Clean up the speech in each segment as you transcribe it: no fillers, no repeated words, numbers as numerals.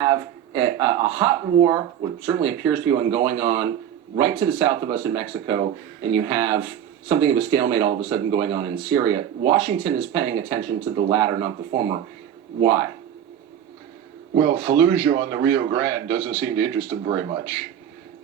have a hot war, what certainly appears to be one going on right to the south of us in Mexico, and you have something of a stalemate all of a sudden going on in Syria. Washington is paying attention to the latter, not the former. Why? Well, Fallujah on the Rio Grande doesn't seem to interest them very much.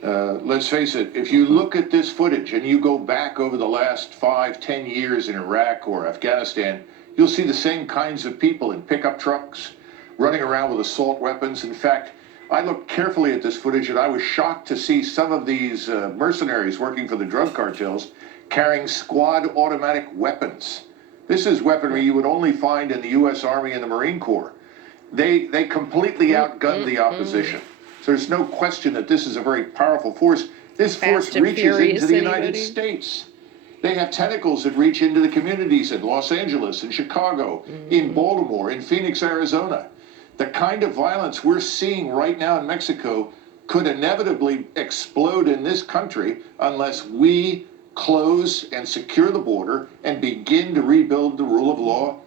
Let's face it, if you look at this footage and you go back over the last 5-10 years in Iraq or Afghanistan, you'll see the same kinds of people in pickup trucks running around with assault weapons. In fact, I looked carefully at this footage and I was shocked to see some of these mercenaries working for the drug cartels carrying squad automatic weapons. This is weaponry you would only find in the U.S. Army and the Marine Corps. They completely outgunned the opposition. So there's no question that this is a very powerful force. This force reaches into the United States. They have tentacles that reach into the communities in Los Angeles, in Chicago, in Baltimore, in Phoenix, Arizona. The kind of violence we're seeing right now in Mexico could inevitably explode in this country unless we close and secure the border and begin to rebuild the rule of law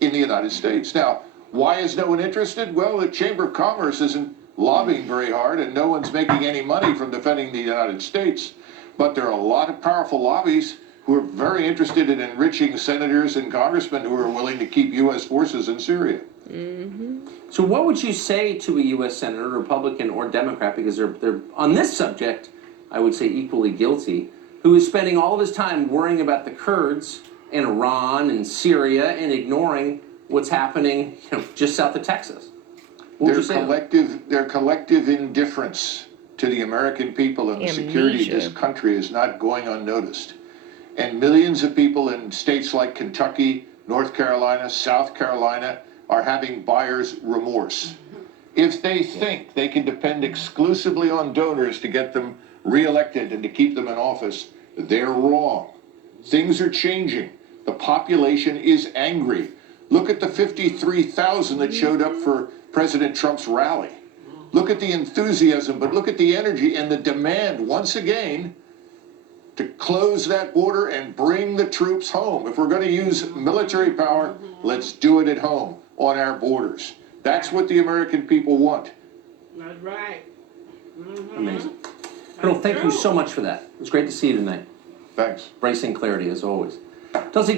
in the United States. Now, why is no one interested? Well, the Chamber of Commerce isn't lobbying very hard and no one's making any money from defending the United States. But there are a lot of powerful lobbies who are very interested in enriching senators and congressmen who are willing to keep U.S. forces in Syria. So what would you say to a U.S. Senator, Republican or Democrat, because they're on this subject, I would say equally guilty, who is spending all of his time worrying about the Kurds in Iran and Syria and ignoring what's happening, just south of Texas? Their collective indifference to the American people and the security of this country is not going unnoticed. And millions of people in states like Kentucky, North Carolina, South Carolina are having buyer's remorse. If they think they can depend exclusively on donors to get them reelected and to keep them in office, they're wrong. Things are changing. The population is angry. Look at the 53,000 that showed up for President Trump's rally. Look at the enthusiasm, but look at the energy and the demand, once again, to close that border and bring the troops home. If we're going to use military power, let's do it at home, on our borders. That's what the American people want. That's right. Amazing. Colonel, thank you so much for that. It's great to see you tonight. Thanks. Bracing clarity, as always. Tulsi